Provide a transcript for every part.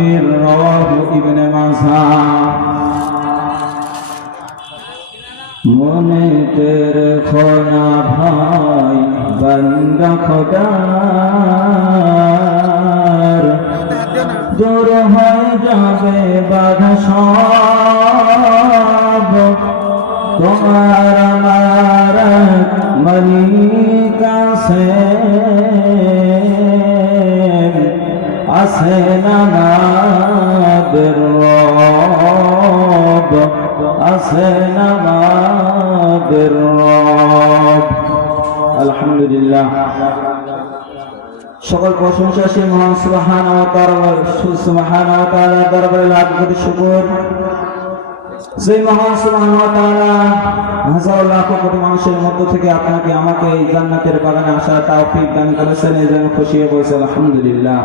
মুসাফির রাওয়াহু ইবনে মাসা। মনে তের খোনা ভাই বান্দা খোদার, দূর হয়ে যাবে বাধা সব, তোমার আমার মালিক আছেন আমাদের রব, আছেন আমাদের রব। আলহামদুলিল্লাহ, সকল প্রশংসা সেই মহান সুবহানাহু ওয়া তাআলার দরবারে লাখ কোটি শুকর। যে মহান সুবহানাহু ওয়া তাআলা হাজার লাখ কোটি মানুষের মধ্য থেকে আপনাকে আমাকে এই জান্নাতের বাগানে আসার তৌফিক দান করেছেন, এই জন্য খুশি হয়ে বলছি আলহামদুলিল্লাহ।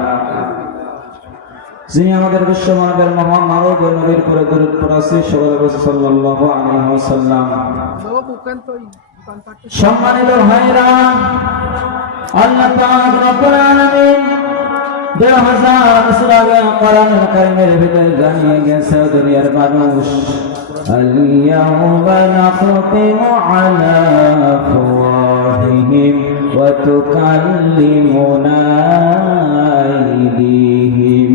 যিনি আমাদের বিশ্ব মানবের মহান মানব ও নবীর করে দরুদ পড়াচ্ছি সকলে বলছি সাল্লাল্লাহু আলাইহি ওয়াসাল্লাম। সম্মানিত ভাইরা, আল্লাহ পাক রব্বুল আলামিন 2000 বছর আগে কোরআনুল কারীমের ভিতরে জানিয়ে গেছে দুনিয়ার মানুষ, আল-ইয়াউমা নাখতিমু আলা আফওয়াহিহিম ওয়া তুকাল্লিমুনা আইদিহিম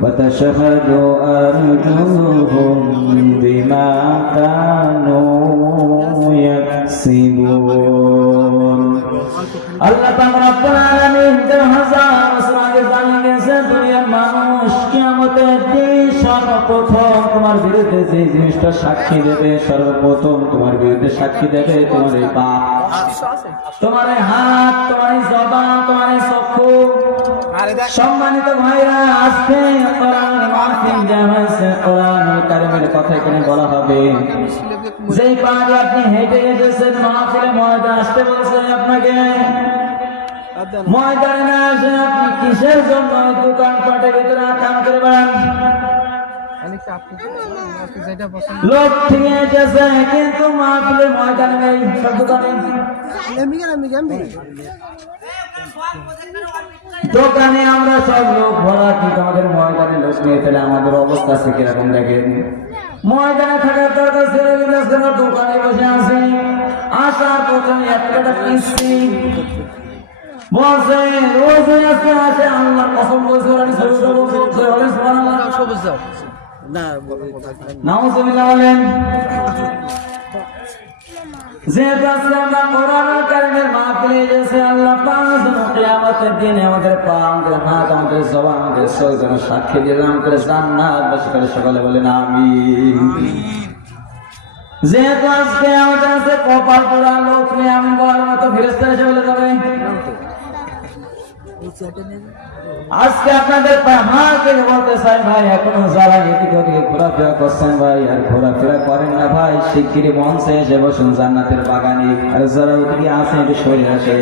ওয়া তাশহাদু আরজুলুহুম বিমা কানু ইয়াকসিবুন। আল্লাহ পাক রব্বুল আলামিন 2000 বছর আগে জানিয়ে গেছে দুনিয়ার মানুষ কিয়ামতের দিন সর্বপ্রথম তোমার বিরুদ্ধে যে জিনিসটা সাক্ষী দেবে, সর্বপ্রথম তোমার বিরুদ্ধে সাক্ষী দেবে তোমার এই পা, তোমার এই হাত, তোমার এই জবান, তোমার এই চক্ষু। সম্মানিত ভাইরা, আজকে কোরআনের মাহফিল জামাইছে, কোরআনুল কারীমের কথা এখানে বলা হবে। যেই পা দিয়ে আপনি হেঁটে গেছেন মাহফিলে, ময়দান আসতে বলছে আপনাকে, ময়দানে না আসে আপনি কিসের জন্য দোকানপাটের ভিতরে কাম করে বেড়ান? লোক ঠিক আছে কিন্তু মাহফিলে ময়দানে নেই, সব দোকানে। দোকানে আমরা সব লোক ভরা, কিন্তু আমাদের ময়দানে লোক নিয়ে ফেলে আমাদের অবস্থা আছে কিরকম দেখেন। ময়দানে থাকার দরকার ছিল, দোকানে বসে আছি। আসার প্রথমে একটা কিস্তি বলছে রোজ আসে আল্লাহর কসম বলছে, নাউজুবিল্লাহ বলেন। যেহেতু আজকে আমরা কোরআনুল কারীমের মাহফিলে এসেছি, আল্লাহ পাক যেন কিয়ামতের দিনে আমাদের পা, আমাদের হাত, আমাদের জবান, আমাদের চোখ যেন সাক্ষী দিয়ে আমাদের জান্নাতবাসী করে সকলে বলেন আমিন। যেহেতু আজকে আমাদের কাছে কপাল পোড়া লোক নিয়ে আমি বলার মতো ফেরেশতা এসে বলে যাবে, আজকে আপনাদের হাত থেকে বলতে চাই ভাই, এখনো যারা এদিকে ওদিকে ঘোরাফেরা করছেন ভাই, আর ঘোরাফেরা করেন না ভাই, শিগগিরই মঞ্চে এসে বসুন জান্নাতের বাগানে। আর যারা ওদিকে আছে একটু সরে আসে।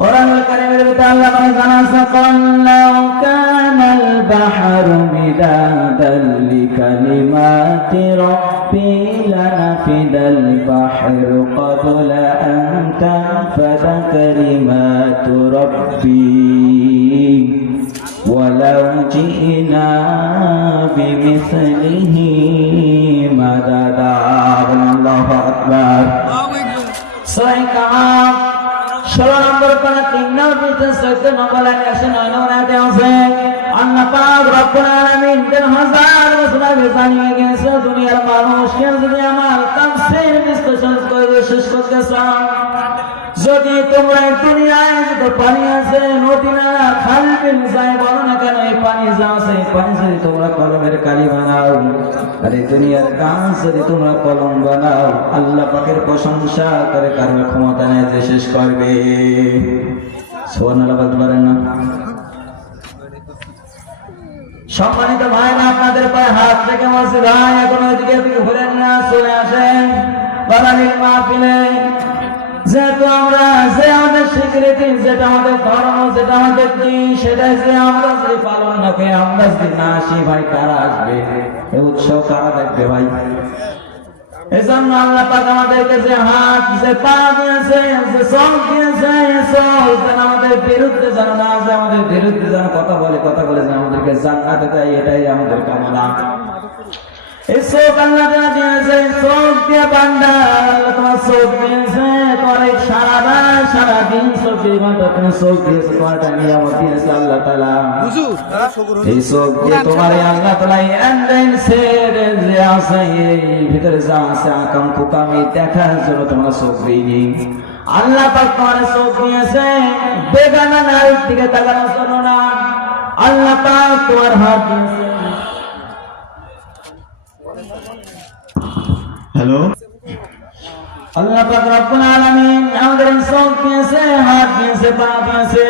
কোরআনুল কারীমের ভিতরে আল্লাহ পাক জানাচ্ছেন, কাল্লাউ কানাল বাহরু মিদাদাল লিকালিমাতি রাব্বি লানাফিদাল বাহরু ক্বাবলা আন তানফাদা কালিমাতু রাব্বি ওয়ালাউ জিনা বিমিসলিহি মাদাদা। আল্লাহু আকবার। সূরা কাহফ 16 নম্বর পারা 3 নম্বর 14 নম্বর আয়াতে আছে, 9 নম্বর আয়াতে আছে, আল্লাহ পাক রব্বুল আলামিন 1000 বছর আগে জানিয়ে গেছে দুনিয়ার মানুষ যদি আমার তাফসীর বিশ্লেষণ করে শেষ করতে চাও, যদি তোমরা দুনিয়ায় যত পানি আছে, নদী নালা খাল বিল যাই বলো না কেন, এই পানি যা আছে এই পানি যদি তোমরা কলমের কালি বানাও, আর এই দুনিয়ার গাছ যদি তোমরা কলম বানাও, আল্লাহ পাকের প্রশংসা করে কারণে ক্ষমতা নেই যে শেষ করবে। সুবহানাল্লাহ বলতে পারেন না? সম্মানিত ভাইরা, আপনাদের পায়ে হাত রেখে বলছি ভাই, এখন ওইদিকে ঘুরেন না, চলে আসেন কোরআনুল মাহফিলে। যেহেতু আমরা যে আমাদের স্বীকৃতি, যেটা আমাদের ধর্ম, যেটা আমাদের দিন, সেটাই যে আমরা যদি পালন না করি, আমরা যদি না আসি ভাই, কারা আসবে? এই উৎসব কারা দেখবে ভাই? এজন্য আল্লাহ পাক আমাদেরকে যে হাত, যে পা দিয়েছে, যে চোখ দিয়েছে, চোখ যেন আমাদের বিরুদ্ধে যেন না যায়, আমাদের বিরুদ্ধে যেন কথা বলে যেন আমাদেরকে জান্নাতে দেয়, এটাই আমাদের কামনা। এই চোখ আল্লাহ দিয়েছে, চোখ দিয়ে বান্দা তোমার চোখ দিয়েছে, তোমার এই সারাদিন চোখ দিয়ে বান্দা তুমি চোখ দিয়েছে, তোমার একটা নিয়ামত দিয়েছে আল্লাহ তাআলা। এই চোখ দিয়ে তোমার আল্লাহ তাআলা যে আছে এই ভিতরে যা আছে আকাম কুকামি দেখার জন্য তোমার চোখ দিইনি। আল্লাহ পাক তোমার চোখ দিয়েছে বেগানা নারীর দিকে তাকানোর জন্য না। আল্লাহ পাক তোমার হাত দিয়েছে। হ্যালো, আল্লাহ পাক রব্বুল আলামিন আমাদের চোখ দিয়েছে, হাত দিয়েছে, পা দিয়েছে,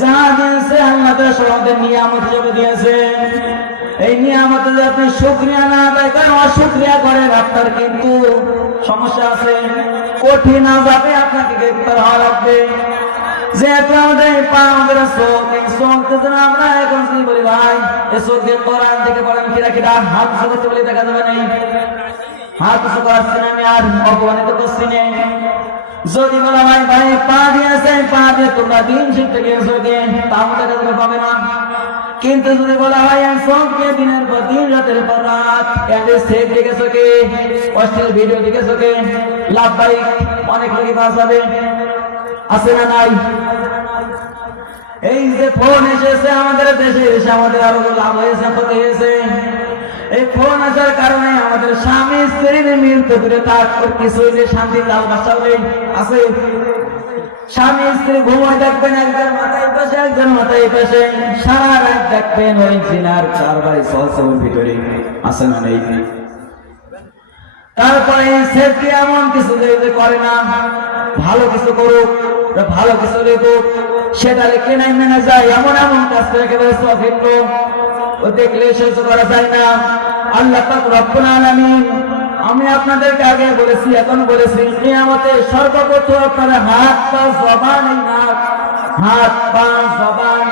যা দিয়েছে আল্লাহ তাআলা সবদের নিয়ামত হিসেবে দিয়েছে। এই নিয়ামত যদি আপনি শুকরিয়া না আদায় করেন, অশুকরিয়া করেন, আপনার কিন্তু সমস্যা আছে, কঠিন আযাবে আপনাকে গ্রেফতার হওয়া লাগবে। যেহেতু আমাদের পা, আমাদের চোখ, এই চোখকে যেন আমরা এখন কি বলি ভাই, এই চোখ দিয়ে কোরআন থেকে পড়েন কিরা কিরা, হাত করতে বলে দেখা যাবে না, হাত কিছু করাচ্ছি না, আমি আর অপমানিত করছি না। যদি বলা ভাই ভাই পা দিয়েছে, পা দিয়ে তোমরা দিন শিখতে গিয়েছো কে, তা আমাদের কাছে পাবে না। কিন্তু যদি বলা হয় চোখকে দিনের পর দিন, রাতের পর রাত সেফ দেখেছো কে, অশ্লীল ভিডিও দেখেছো কে, লাভ ভাই অনেক লোকই বাঁচাবে, আছে না নাই? এই যে ফোন এসেছে আমাদের দেশে, এসে আমাদের আরো লাভ হয়েছে, ক্ষতি হয়েছে। এই ফোন আসার কারণে আমাদের স্বামী স্ত্রীর মৃত্যু করে তার কিছু যে শান্তি তাল বাসা আছে। স্বামী স্ত্রী ঘুমায় দেখবেন, একজন মাথায় পাশে, একজন মাথায় পাশে, সারা রাত দেখবেন ওই জিনার কারবারে চলছে ওর ভিতরে, আছে না নেই? তারপরে সেফটি এমন কিছু যে করে না, ভালো কিছু করুক, ভালো কিছু লেখুক, সেটা লিখে নাই মেনে যায়, এমন এমন কাজ করে একেবারে ফিরলো, ও দেখলে সহ্য করা যায় না। আল্লাহ পাক রব্বুল আলামিন, আমি আপনাদেরকে আগে বলেছি, এখন বলেছি, কিয়ামতে সর্বপ্রথম আপনারা হাত পা জবান, এই নাক, হাত পা জবান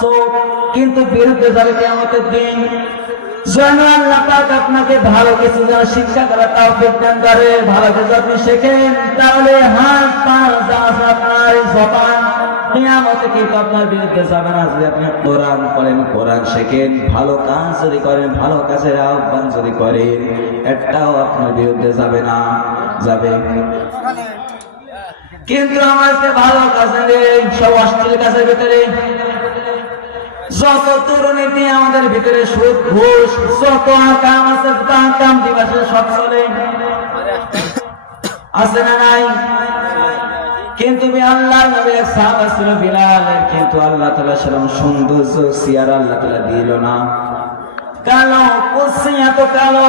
চোখ কিন্তু বিরুদ্ধে যাবে কিয়ামতের দিন। যেন আল্লাহ পাক আপনাকে ভালো কিছু যেন শিক্ষা করা তৌফিক দান করে, ভালো কিছু আপনি শেখেন, তাহলে হাত পা যা আছে আপনার জবান কিয়ামতে কিন্তু আপনার বিরুদ্ধে যাবে না। যদি আপনি কোরআন পড়েন, কোরআন শেখেন, ভালো কাজ যদি করেন, ভালো কাজের আহ্বান যদি করেন, একটাও আপনার বিরুদ্ধে যাবে না, যাবে। কিন্তু আমাদের ভালো কাজে নেই, সব অশ্লীল কাজের ভিতরে, যত দুর্নীতি আমাদের ভিতরে, সুদ ঘুষ, যত কাম আছে, কাম দিবসে সব চলে, আছে না নাই? কিন্তু আল্লাহ নবী সাহাবা ছিল বিলালের, কিন্তু আল্লাহ তাআলা সেরকম সৌন্দর্য সিয়ারা আল্লাহ তাআলা দিল না। কালো কুসি এত কালো।